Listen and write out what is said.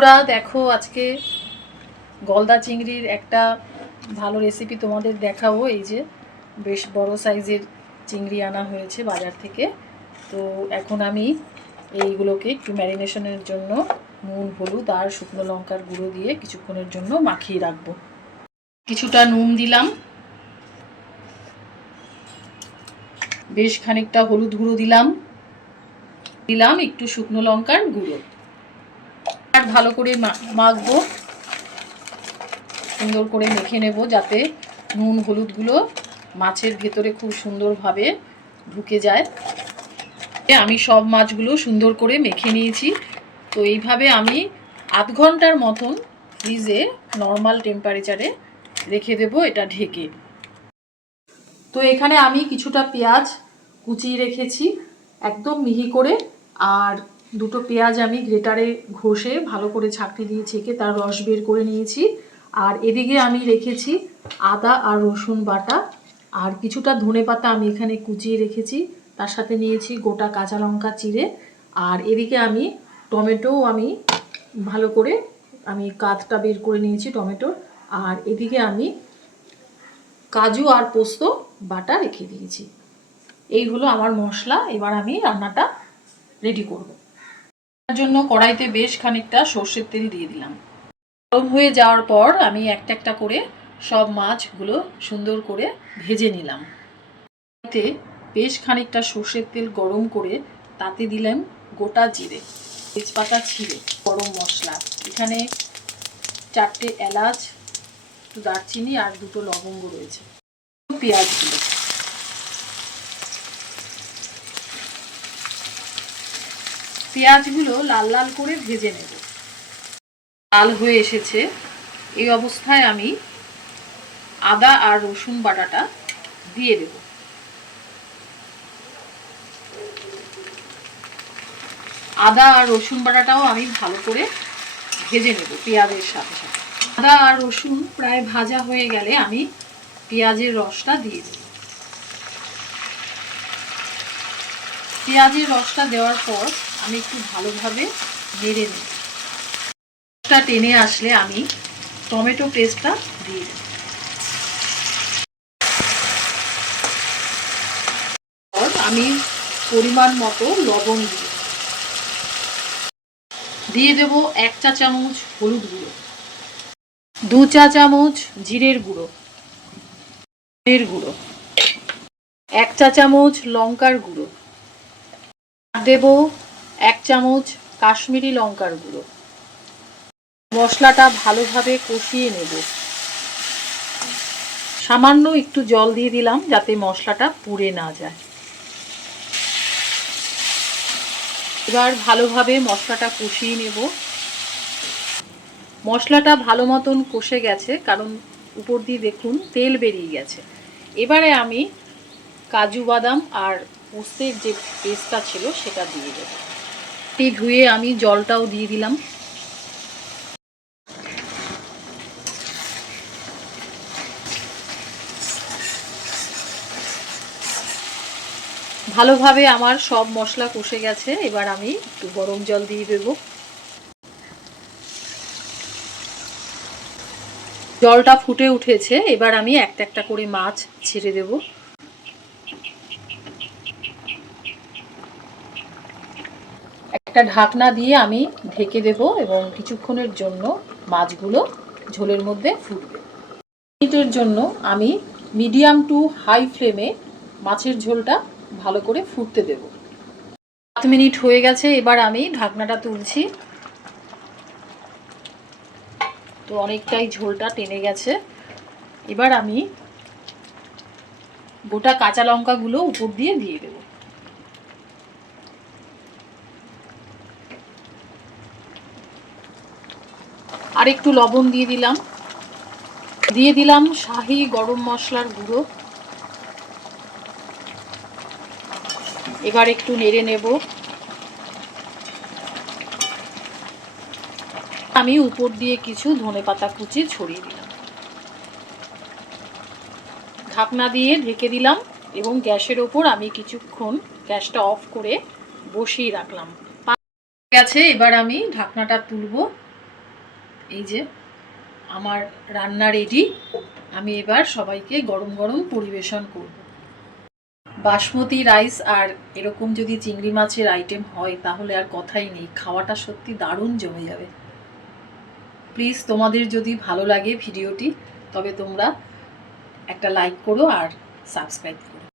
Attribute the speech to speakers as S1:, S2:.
S1: তোমরা দেখো আজকে গলদা চিংড়ির একটা ভালো রেসিপি তোমাদের দেখাবো। এই যে বেশ বড় সাইজের চিংড়ি আনা হয়েছে বাজার থেকে। তো এখন আমি এইগুলোকে একটু ম্যারিনেশনের জন্য নুন, হলুদ আর শুকনো লঙ্কার গুঁড়ো দিয়ে কিছুক্ষণের জন্য মাখিয়ে রাখব। কিছুটা নুন দিলাম। বেশ খানিকটা হলুদ গুঁড়ো দিলাম। দিলাম একটু শুকনো লঙ্কার গুঁড়ো। আর ভালো করে মাখবো। সুন্দর করে মেখে নেব যাতে নুন, হলুদগুলো মাছের ভেতরে খুব সুন্দরভাবে ঢুকে যায়। আমি সব মাছগুলো সুন্দর করে মেখে নিয়েছি। তো এইভাবে আমি আধ ঘণ্টার মতন ফ্রিজে নর্মাল টেম্পারেচারে রেখে দেব এটা ঢেকে। তো এখানে আমি কিছুটা পেঁয়াজ কুচিয়ে রেখেছি, একদম মিহি করে। আর দুটো পেঁয়াজ আমি গ্রেটারে ঘষে ভালো করে ছাকনি দিয়ে ছেঁকে তার রস বের করে নিয়েছি। আর এদিকে আমি রেখেছি আদা আর রসুন বাটা। আর কিছুটা ধনে পাতা আমি এখানে কুচিয়ে রেখেছি। তার সাথে নিয়েছি গোটা কাঁচা লঙ্কা চিড়ে। আর এদিকে আমি টমেটো আমি ভালো করে আমি কাতটা বের করে নিয়েছি টমেটোর। আর এদিকে আমি কাজু আর পোস্ত বাটা রেখে দিয়েছি। এই হলো আমার মশলা। এবার আমি রান্নাটা রেডি করব। জন্য কড়াইতে বেশ খানিকটা সর্ষের তেল দিয়ে দিলাম। গরম হয়ে যাওয়ার পর আমি একটা একটা করে সব মাছগুলো সুন্দর করে ভেজে নিলাম। এতে বেশ খানিকটা সর্ষের তেল গরম করে তাতে দিলাম গোটা জিরে, তেজপাতা ছিঁড়ে, গরম মশলা। এখানে চারটে এলাচ দারচিনি আর দুটো লবঙ্গ রয়েছে। পেঁয়াজ পেঁয়াজগুলো পেঁয়াজগুলো লাল লাল করে ভেজে নেব। লাল হয়ে এসেছে। এই অবস্থায় আমি আদা আর রসুন বাটাটা দিয়ে দেব। আদা আর রসুন বাটাটাও আমি ভালো করে ভেজে নেব পেঁয়াজের সাথে সাথে। আদা আর রসুন প্রায় ভাজা হয়ে গেলে আমি পেঁয়াজের রসটা দিয়ে দেব। পেঁয়াজের রসটা দেওয়ার পর আমি একটু ভালোভাবে নেড়ে নিই রসটা টেনে আসলে আমি টমেটো পেস্টটা দিয়ে এরপর আমি পরিমাণ মতো লবণ দিয়ে দিয়ে দেব এক চা চামচ হলুদ গুঁড়ো, দু চা চামচ জিরের গুঁড়ো জিরের গুঁড়ো, এক চা চামচ লঙ্কার গুঁড়ো দেব, এক চামচ কাশ্মীরি লঙ্কার গুঁড়ো। মশলাটা ভালোভাবে কষিয়ে নেব। সামান্য একটু জল দিয়ে দিলাম যাতে মশলাটা পুড়ে না যায়। এবার ভালোভাবে মশলাটা কষিয়ে নেব। মশলাটা ভালো মতন কষে গেছে, কারণ উপর দিয়ে দেখুন তেল বেরিয়ে গেছে। এবারে আমি কাজু বাদাম আর পোস্তের যে পেস্টটা ছিল, সেটা দিয়ে দেবো। টি ধুয়ে আমি জলটাও দিয়ে দিলাম। ভালোভাবে আমার সব মশলা কষে গেছে, এবার আমি একটু গরম জল দিয়ে দেব। জলটা ফুটে উঠেছে, এবার আমি একটা একটা করে মাছ ছেড়ে দেব। একটা ঢাকনা দিয়ে আমি ঢেকে দেব এবং কিছুক্ষণের জন্য মাছগুলো ঝোলের মধ্যে ফুটবে। মিনিটের জন্য আমি মিডিয়াম টু হাই ফ্লেমে মাছের ঝোলটা ভালো করে ফুটতে দেব। সাত মিনিট হয়ে গেছে, এবার আমি ঢাকনাটা তুলছি। তো অনেকটাই ঝোলটা টেনে গেছে। এবার আমি গোটা কাঁচা লঙ্কাগুলো উপর দিয়ে দিয়ে দেব। আর একটু লবণ দিয়ে দিলাম। দিয়ে দিলাম শাহি গরম মশলার গুঁড়ো। এবার একটু নেড়ে নেব। আমি উপর দিয়ে কিছু ধনে পাতা কুচি ছড়িয়ে দিলাম। ঢাকনা দিয়ে ঢেকে দিলাম এবং গ্যাসের ওপর আমি কিছুক্ষণ গ্যাসটা অফ করে বসিয়ে রাখলাম। গেছে, এবার আমি ঢাকনাটা তুলবো। এই যে আমার রান্না রেডি আমি এবার সবাইকে গরম গরম পরিবেশন করব। বাসমতি রাইস আর এরকম যদি চিংড়ি মাছের আইটেম হয়, তাহলে আর কথাই নেই, খাওয়াটা সত্যি দারুণ জমে যাবে। প্লিজ তোমাদের যদি ভালো লাগে ভিডিওটি তবে তোমরা একটা লাইক করো আর সাবস্ক্রাইব করো